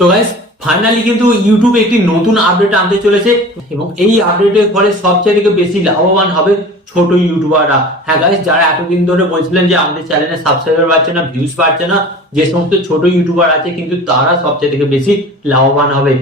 তো guys finally কিন্তু YouTube একটি নতুন আপডেট আনতে চলেছে এবং এই আপডেটের ফলে সবচেয়ে থেকে বেশি লাভবান হবে ছোট ইউটিউবাররা। হ্যাঁ গাইস, যারা এতদিন ধরে বলছিলেন যে আমাদের চ্যানেলে সাবস্ক্রাইবার বাড়ছে না, ভিউজ বাড়ছে না, যে সমস্ত ছোট ইউটিউবার আছে কিন্তু তারা সবচেয়ে থেকে বেশি লাভবান হবে।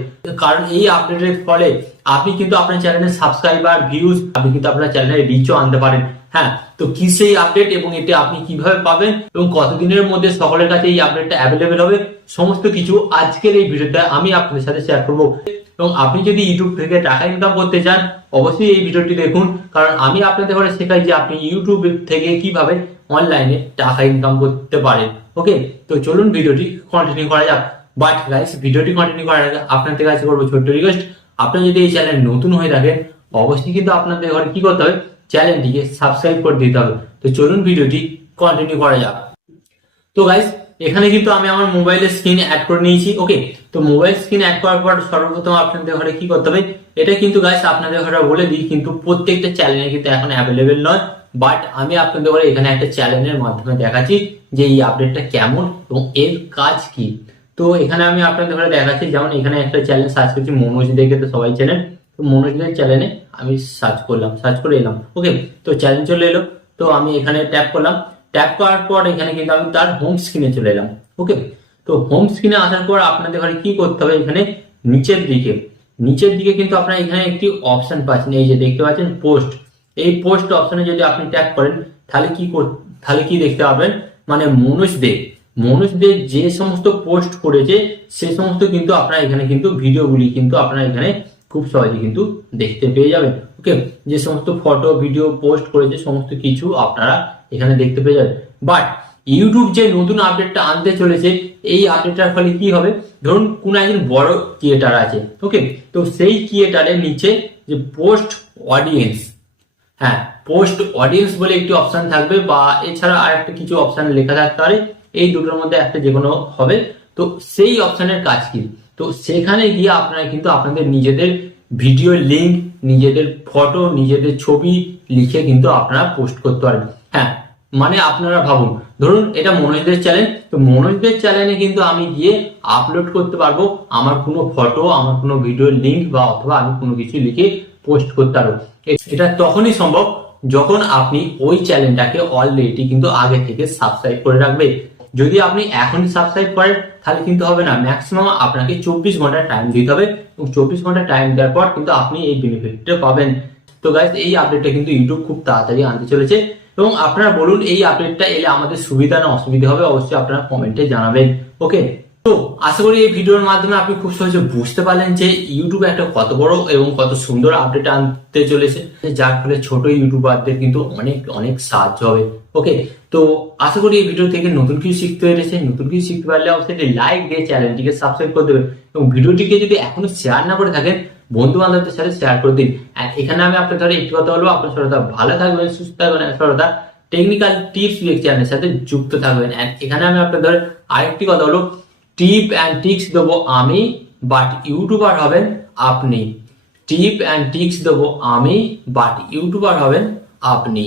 কারণ এই আপডেটের ফলে আপনি কিন্তু আপনার চ্যানেলের সাবস্ক্রাইবার, ভিউজ, আপনি কিন্তু আপনার চ্যানেলের রিচও আনতে পারেন। হ্যাঁ, তো কি সেই আপডেট এবং এটা আপনি কিভাবে পাবেন এবং কতদিনের মধ্যে সকলের কাছে এই আপডেটটা অ্যাভেলেবেল হবে, সমস্ত কিছু আজকের এই ভিডিওতে আমি আপনাদের সাথে শেয়ার করব। এবং আপনি যদি ইউটিউব থেকে টাকা ইনকাম করতে চান অবশ্যই এই ভিডিওটি দেখুন, কারণ আমি আপনাদের ঘরে শেখাই যে আপনি ইউটিউব থেকে কিভাবে অনলাইনে টাকা ইনকাম করতে পারেন। ওকে, তো চলুন ভিডিওটি কন্টিনিউ করা যাক। বাট গাইস, ভিডিওটি কন্টিনিউ করার আগে আপনাদের কাছে করবো ছোট্ট রিকোয়েস্ট, আপনি যদি এই চ্যানেল নতুন হয়ে থাকেন অবশ্যই কিন্তু আপনাদের ঘরে কি করতে হবে, চ্যানেলটিকে সাবস্ক্রাইব করে দিতে হবে। তো চলুন ভিডিওটি কন্টিনিউ করা যাক। তো গাইস, এখানে কিন্তু আমি আমার মোবাইলের স্ক্রিন অ্যাড করে নিয়েছি। ওকে, তো মোবাইল স্ক্রিন অ্যাড করার পর সর্বপ্রথম আপনাদের ঘরে কি করতে হবে, এটা কিন্তু গাইস আপনাদের ঘরে বলে দিই, কিন্তু প্রত্যেকটা চ্যানেলে কিন্তু এখন অ্যাভেলেবেল নয়। বাট আমি আপনাদের ঘরে এখানে একটা চ্যানেলের মাধ্যমে দেখাচ্ছি যে এই আপডেটটা কেমন এবং এর কাজ কি। তো এখানে আমি আপনাদের ঘরে দেখাচ্ছি, যেমন এখানে একটা চ্যানেল সার্চ করছি, মনোজ দেখে তো সবাই চ্যানেল, তো মনোজদের চ্যানেলে আমি সার্চ করলাম, সার্চ করে এলাম। ওকে, তো চ্যানেল চলে এলো, তো আমি এখানে ট্যাপ করলাম, ট্যাপ করার পর এখানে কিন্তু আমি তার হোম স্ক্রিনে চলে এলাম। ওকে, তো হোম স্ক্রিনে আসার পর আপনাদের ঘরে কি করতে হবে, এখানে নিচের দিকে কিন্তু আপনারা এখানে একটি অপশন পাচ্ছেন, এই যে দেখতে পাচ্ছেন পোস্ট। এই পোস্ট অপশনে যদি আপনি ট্যাপ করেন তাহলে কি দেখতে পাবেন, মানে মনোজ দে যে সমস্ত পোস্ট করেছে সে সমস্ত কিন্তু আপনারা এখানে কিন্তু ভিডিওগুলি কিন্তু আপনারা এখানে খুব সহজে কিন্তু দেখতে পেয়ে যাবেন। ওকে, যে সমস্ত ফটো ভিডিও পোস্ট করেছে সমস্ত কিছু আপনারা এখানে দেখতে পেয়ে যাবেন। বাট ইউটিউব যে নতুন আপডেটটা আনতে চলেছে, এই আপডেটটার ফলে কি হবে, ধরুন কোন একজন বড় ক্রিয়েটার আছে, ওকে, তো সেই ক্রিয়েটারের নিচে যে পোস্ট অডিয়েন্স, হ্যাঁ পোস্ট অডিয়েন্স বলে একটি অপশন থাকবে, বা এছাড়া আর একটা কিছু অপশন লেখা থাকতে পারে, এই দুটোর মধ্যে একটা যে কোনো হবে। তো সেই অপশনের কাজ কি, তো সেখানে গিয়ে আপনারা কিন্তু আপনাদের নিজেদের ভিডিও লিঙ্ক, নিজেদের ফটো, নিজেদের ছবি লিখে কিন্তু আপনারা পোস্ট করতে পারেন। হ্যাঁ, মানে আপনারা ভাবুন, ধরুন এটা মনোজদের চ্যানেল, তো মনোজদের চ্যানেলে কিন্তু আমি গিয়ে আপলোড করতে পারবো আমার কোনো ফটো, আমার কোনো ভিডিও লিঙ্ক, বা অথবা আমি কোনো কিছু লিখে পোস্ট করতে পারবো। এটা তখনই সম্ভব যখন আপনি ওই চ্যানেলটাকে অলরেডি কিন্তু আগে থেকে সাবস্ক্রাইব করে রাখবে। যদি আপনি এখনই সাবস্ক্রাইব করেন তাহলে কিন্তু হবে না, ম্যাক্সিমাম আপনাকে 24 ঘন্টা টাইম দিতে হবে, এবং 24 ঘন্টা টাইম দেওয়ার পর কিন্তু আপনি এই বেনিফিটটা পাবেন। তো গাইস, এই আপডেটটা কিন্তু ইউটিউব খুব তাড়াতাড়ি আনতে চলেছে, এবং আপনারা বলুন এই আপডেটটা এলে আমাদের সুবিধা না অসুবিধা হবে, অবশ্যই আপনারা কমেন্টে জানাবেন। ওকে, তো আশা করি এই ভিডিওর মাধ্যমে আপনি খুব সহজে বুঝতে পারলেন যে ইউটিউব একটা কত বড় এবং কত সুন্দর আপডেট আনতে চলেছে, যার ফলে ছোট ইউটিউবারদের কিন্তু অনেক অনেক সাহায্য হবে। ওকে, তো আশা করি এই ভিডিও থেকে নতুন কিছু শিখতে পেরেছে, নতুন কিছু শিখতে পারলে অবশ্যই লাইক দিয়ে চ্যানেলটিকে সাবস্ক্রাইব করে দেবেন, এবং ভিডিওটিকে যদি এখনো শেয়ার না করে থাকেন বন্ধু বান্ধবদের সাথে শেয়ার করে দিন। এখানে আমি আপনার ধরে একটি কথা বলবো, আপনার সরদা ভালো থাকবেন, সুস্থ থাকবেন, সরদা টেকনিক্যাল টিপস চ্যানেলের সাথে যুক্ত থাকবেন। এখানে আমি আপনার ধরে আরেকটি কথা বলবো, টিপ অ্যান্ড ট্রিক্স দেবো আমি, বাট ইউটিউবার হবেন আপনি। টিপ অ্যান্ড ট্রিক্স দেবো আমি, বাট ইউটিউবার হবেন আপনি।